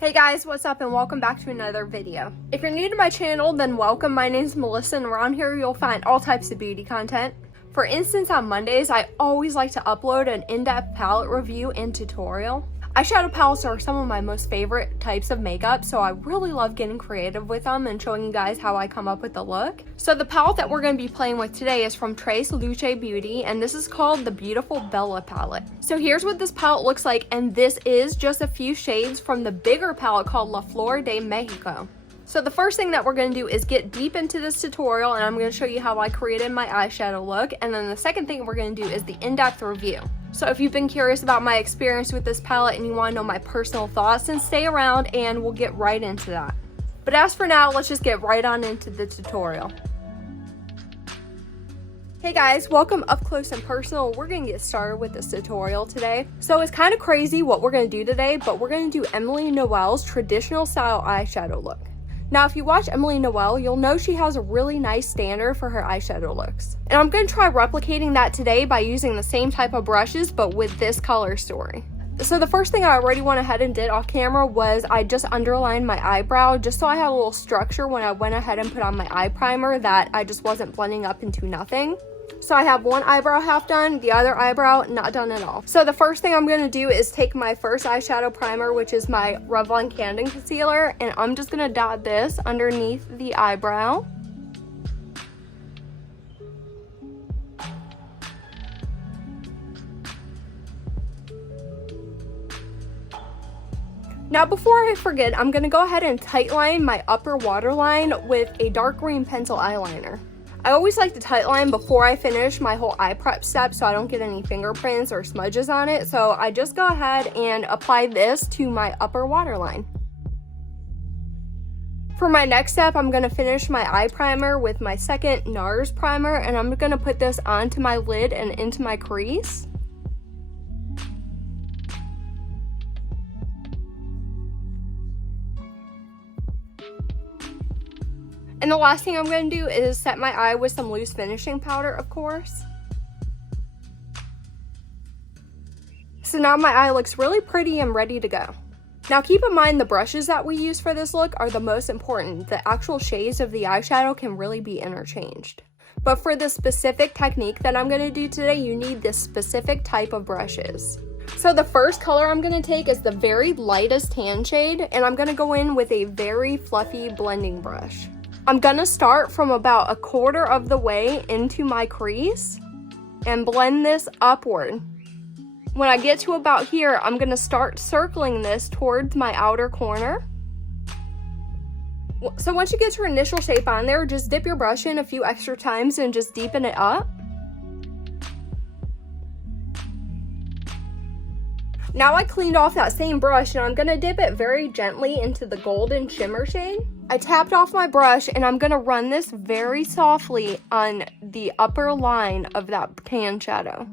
Hey guys, what's up and welcome back to another video. If you're new to my channel, then welcome. My name's Melissa and around here you'll find all types of beauty content. For instance, on Mondays, I always like to upload an in-depth palette review and tutorial. Eyeshadow palettes are some of my most favorite types of makeup, so I really love getting creative with them and showing you guys how I come up with the look. So the palette that we're going to be playing with today is from treslúce Beauty, and this is called the Beautiful Bella palette. So here's what this palette looks like, and this is just a few shades from the bigger palette called La Flor de Mexico. So the first thing that we're going to do is get deep into this tutorial, and I'm going to show you how I created my eyeshadow look, and then the second thing we're going to do is the in-depth review. So if you've been curious about my experience with this palette and you want to know my personal thoughts, then stay around and we'll get right into that. But as for now, let's just get right on into the tutorial. Hey guys, welcome up close and personal. We're going to get started with this tutorial today. So it's kind of crazy what we're going to do today, but we're going to do Emily Noel's traditional style eyeshadow look. Now, if you watch Emily Noel, you'll know she has a really nice standard for her eyeshadow looks. And I'm going to try replicating that today by using the same type of brushes, but with this color story. So the first thing I already went ahead and did off camera was I just underlined my eyebrow, just so I had a little structure when I went ahead and put on my eye primer that I just wasn't blending up into nothing. So I have one eyebrow half done, the other eyebrow not done at all. So the first thing I'm going to do is take my first eyeshadow primer, which is my Revlon Candid Concealer, and I'm just going to dot this underneath the eyebrow. Now before I forget, I'm going to go ahead and tightline my upper waterline with a dark green pencil eyeliner. I always like to tightline before I finish my whole eye prep step so I don't get any fingerprints or smudges on it. So I just go ahead and apply this to my upper waterline. For my next step, I'm going to finish my eye primer with my second NARS primer, and I'm going to put this onto my lid and into my crease. And the last thing I'm going to do is set my eye with some loose finishing powder, of course. So now my eye looks really pretty and ready to go. Now keep in mind the brushes that we use for this look are the most important. The actual shades of the eyeshadow can really be interchanged. But for the specific technique that I'm going to do today, you need this specific type of brushes. So the first color I'm going to take is the very lightest tan shade, and I'm going to go in with a very fluffy blending brush. I'm gonna start from about a quarter of the way into my crease and blend this upward. When I get to about here, I'm gonna start circling this towards my outer corner. So once you get your initial shape on there, just dip your brush in a few extra times and just deepen it up. Now I cleaned off that same brush and I'm gonna dip it very gently into the golden shimmer shade. I tapped off my brush and I'm going to run this very softly on the upper line of that tan shadow.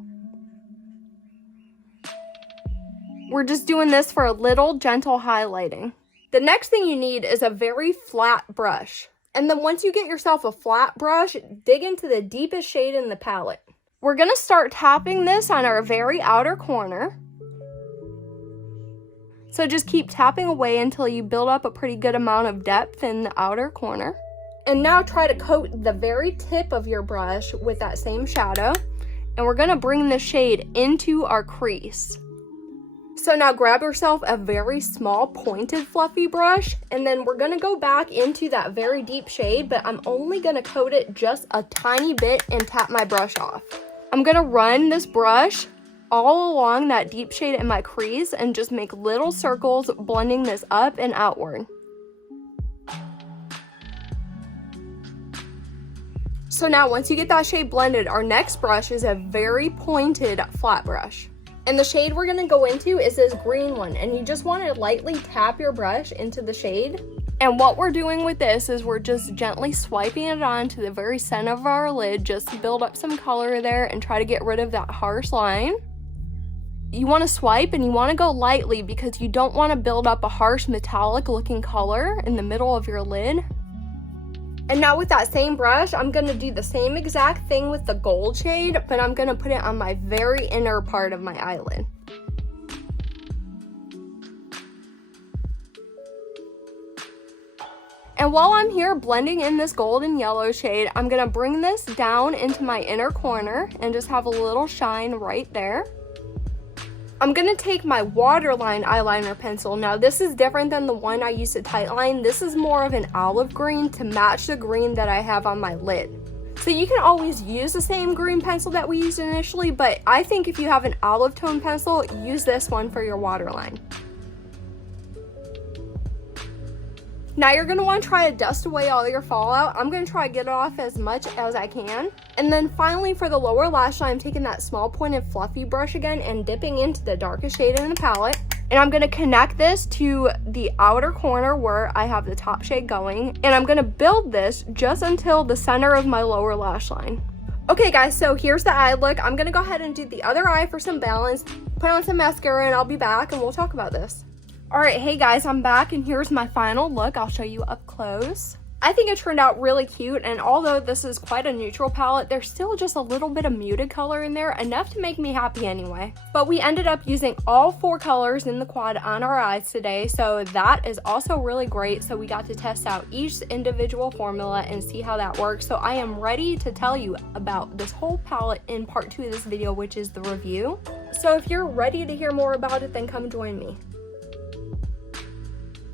We're just doing this for a little gentle highlighting. The next thing you need is a very flat brush. And then once you get yourself a flat brush, dig into the deepest shade in the palette. We're going to start tapping this on our very outer corner. So just keep tapping away until you build up a pretty good amount of depth in the outer corner. And now try to coat the very tip of your brush with that same shadow. And we're gonna bring the shade into our crease. So now grab yourself a very small pointed fluffy brush, and then we're gonna go back into that very deep shade, but I'm only gonna coat it just a tiny bit and tap my brush off. I'm gonna run this brush all along that deep shade in my crease and just make little circles, blending this up and outward. So now once you get that shade blended, our next brush is a very pointed flat brush. And the shade we're going to go into is this green one, and you just want to lightly tap your brush into the shade. And what we're doing with this is we're just gently swiping it on to the very center of our lid just to build up some color there and try to get rid of that harsh line. You want to swipe and you want to go lightly because you don't want to build up a harsh metallic looking color in the middle of your lid. And now with that same brush, I'm going to do the same exact thing with the gold shade, but I'm going to put it on my very inner part of my eyelid. And while I'm here blending in this golden yellow shade, I'm gonna bring this down into my inner corner and just have a little shine right there. I'm gonna take my Waterline eyeliner pencil. Now this is different than the one I used to tightline. This is more of an olive green to match the green that I have on my lid. So you can always use the same green pencil that we used initially, but I think if you have an olive tone pencil, use this one for your waterline. Now you're going to want to try to dust away all your fallout. I'm going to try to get it off as much as I can. And then finally for the lower lash line, I'm taking that small pointed fluffy brush again and dipping into the darkest shade in the palette. And I'm going to connect this to the outer corner where I have the top shade going. And I'm going to build this just until the center of my lower lash line. Okay guys, so here's the eye look. I'm going to go ahead and do the other eye for some balance, put on some mascara, and I'll be back and we'll talk about this. Alright, hey guys, I'm back and here's my final look. I'll show you up close. I think it turned out really cute, and although this is quite a neutral palette, there's still just a little bit of muted color in there, enough to make me happy anyway. But we ended up using all 4 colors in the quad on our eyes today, so that is also really great. So we got to test out each individual formula and see how that works. So I am ready to tell you about this whole palette in part 2 of this video, which is the review. So if you're ready to hear more about it, then come join me.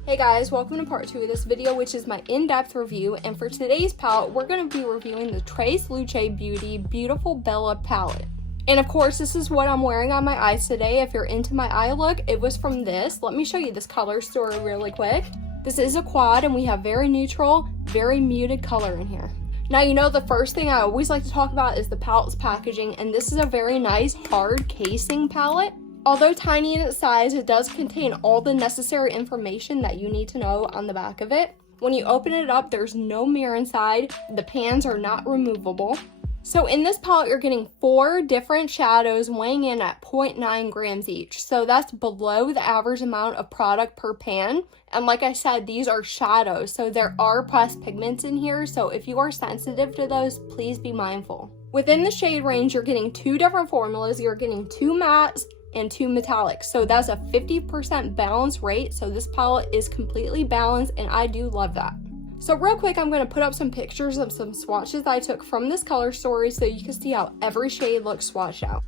Hey guys, welcome to part 2 of this video, which is my in-depth review, and for today's palette, we're going to be reviewing the treslúce Beauty Beautiful Bella palette. And of course, this is what I'm wearing on my eyes today. If you're into my eye look, it was from this. Let me show you this color story really quick. This is a quad, and we have very neutral, very muted color in here. Now, you know, the first thing I always like to talk about is the palette's packaging, and this is a very nice hard casing palette. Although tiny in its size, it does contain all the necessary information that you need to know on the back of it. When you open it up, there's no mirror inside. The pans are not removable. So in this palette, you're getting 4 different shadows weighing in at 0.9 grams each. So that's below the average amount of product per pan. And like I said, these are shadows. So there are pressed pigments in here. So if you are sensitive to those, please be mindful. Within the shade range, you're getting 2 different formulas. You're getting 2 mattes and 2 metallics, so that's a 50% balance rate. So this palette is completely balanced, and I do love that. So real quick, I'm going to put up some pictures of some swatches I took from this color story so you can see how every shade looks swatched out.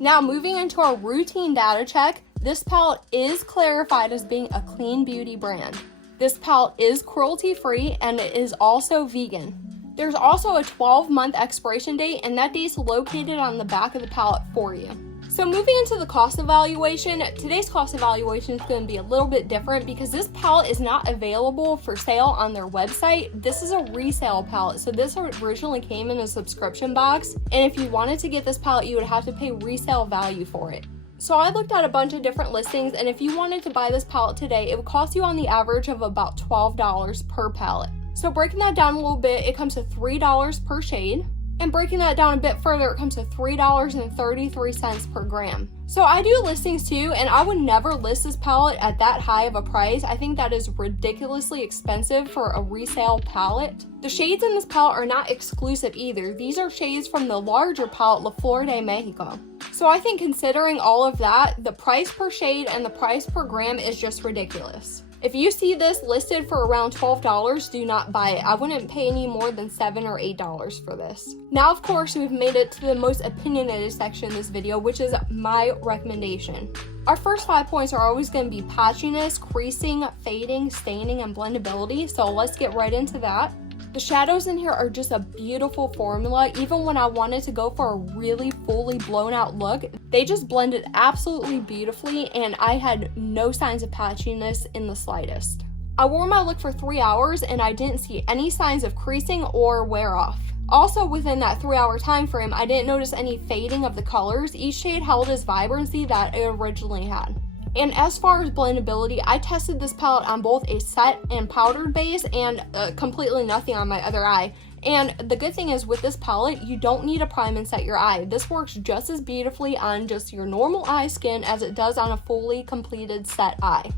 Now moving into our routine data check, this palette is clarified as being a clean beauty brand. This palette is cruelty free, and it is also vegan. There's also a 12-month expiration date, and that date's located on the back of the palette for you. So moving into the cost evaluation, today's cost evaluation is going to be a little bit different because this palette is not available for sale on their website. This is a resale palette, so this originally came in a subscription box, and if you wanted to get this palette, you would have to pay resale value for it. So I looked at a bunch of different listings, and if you wanted to buy this palette today, it would cost you on the average of about $12 per palette. So breaking that down a little bit, it comes to $3 per shade. And breaking that down a bit further, it comes to $3.33 per gram. So I do listings too, and I would never list this palette at that high of a price. I think that is ridiculously expensive for a resale palette. The shades in this palette are not exclusive either. These are shades from the larger palette, La Flor de Mexico. So I think considering all of that, the price per shade and the price per gram is just ridiculous. If you see this listed for around $12, do not buy it. I wouldn't pay any more than $7 or $8 for this. Now, of course, we've made it to the most opinionated section of this video, which is my recommendation. Our first 5 points are always going to be patchiness, creasing, fading, staining, and blendability. So let's get right into that. The shadows in here are just a beautiful formula. Even when I wanted to go for a really fully blown out look, they just blended absolutely beautifully, and I had no signs of patchiness in the slightest. I wore my look for 3 hours and I didn't see any signs of creasing or wear off. Also, within that 3-hour time frame, I didn't notice any fading of the colors. Each shade held its vibrancy that it originally had. And as far as blendability, I tested this palette on both a set and powdered base and completely nothing on my other eye. And the good thing is with this palette, you don't need to prime and set your eye. This works just as beautifully on just your normal eye skin as it does on a fully completed set eye.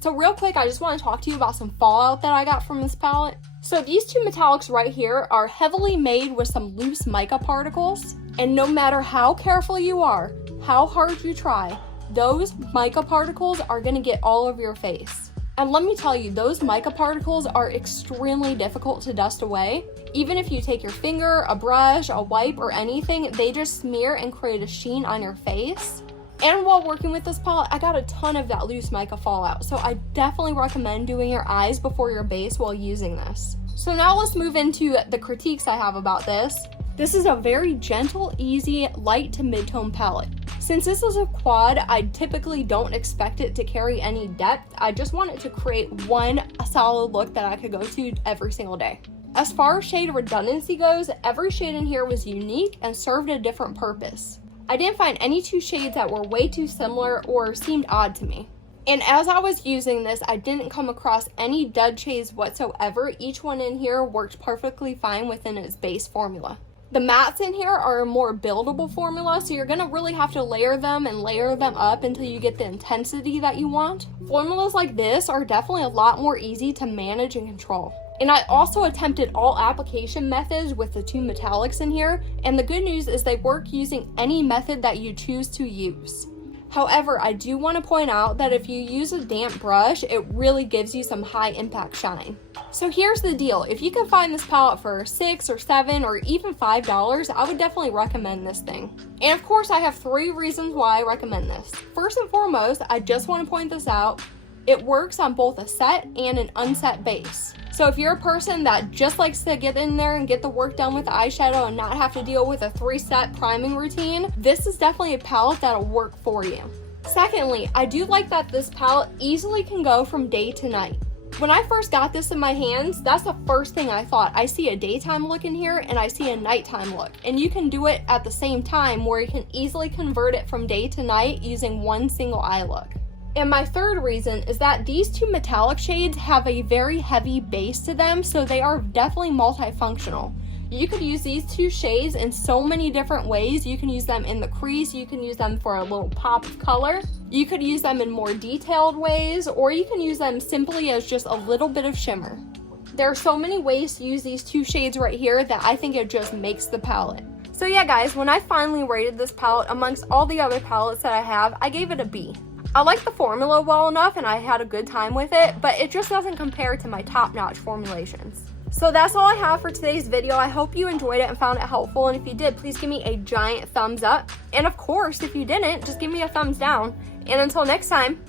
So real quick, I just want to talk to you about some fallout that I got from this palette. So these 2 metallics right here are heavily made with some loose mica particles. And no matter how careful you are, how hard you try, those mica particles are going to get all over your face. And let me tell you, those mica particles are extremely difficult to dust away. Even if you take your finger, a brush, a wipe, or anything, they just smear and create a sheen on your face. And while working with this palette, I got a ton of that loose mica fallout, so I definitely recommend doing your eyes before your base while using this. So now let's move into the critiques I have about this. This is a very gentle, easy, light to mid-tone palette. Since this is a quad, I typically don't expect it to carry any depth. I just want it to create one solid look that I could go to every single day. As far as shade redundancy goes, every shade in here was unique and served a different purpose. I didn't find any two shades that were way too similar or seemed odd to me. And as I was using this, I didn't come across any dead shades whatsoever. Each one in here worked perfectly fine within its base formula. The mattes in here are a more buildable formula, so you're going to really have to layer them and layer them up until you get the intensity that you want. Formulas like this are definitely a lot more easy to manage and control. And I also attempted all application methods with the two metallics in here, and the good news is they work using any method that you choose to use. However, I do want to point out that if you use a damp brush, it really gives you some high impact shine. So here's the deal. If you can find this palette for $6 or $7 or even $5, I would definitely recommend this thing. And of course, I have 3 reasons why I recommend this. First and foremost, I just want to point this out. It works on both a set and an unset base. So if you're a person that just likes to get in there and get the work done with the eyeshadow and not have to deal with a 3-step priming routine, this is definitely a palette that'll work for you. Secondly, I do like that this palette easily can go from day to night. When I first got this in my hands, that's the first thing I thought. I see a daytime look in here and I see a nighttime look. And you can do it at the same time where you can easily convert it from day to night using one single eye look. And my third reason is that these two metallic shades have a very heavy base to them, so they are definitely multifunctional. You could use these two shades in so many different ways. You can use them in the crease, you can use them for a little pop of color, you could use them in more detailed ways, or you can use them simply as just a little bit of shimmer. There are so many ways to use these two shades right here that I think it just makes the palette. So yeah guys, when I finally rated this palette amongst all the other palettes that I have, I gave it a B. I like the formula well enough and I had a good time with it, but it just doesn't compare to my top-notch formulations. So that's all I have for today's video. I hope you enjoyed it and found it helpful, and if you did, please give me a giant thumbs up. And of course, if you didn't, just give me a thumbs down. And until next time,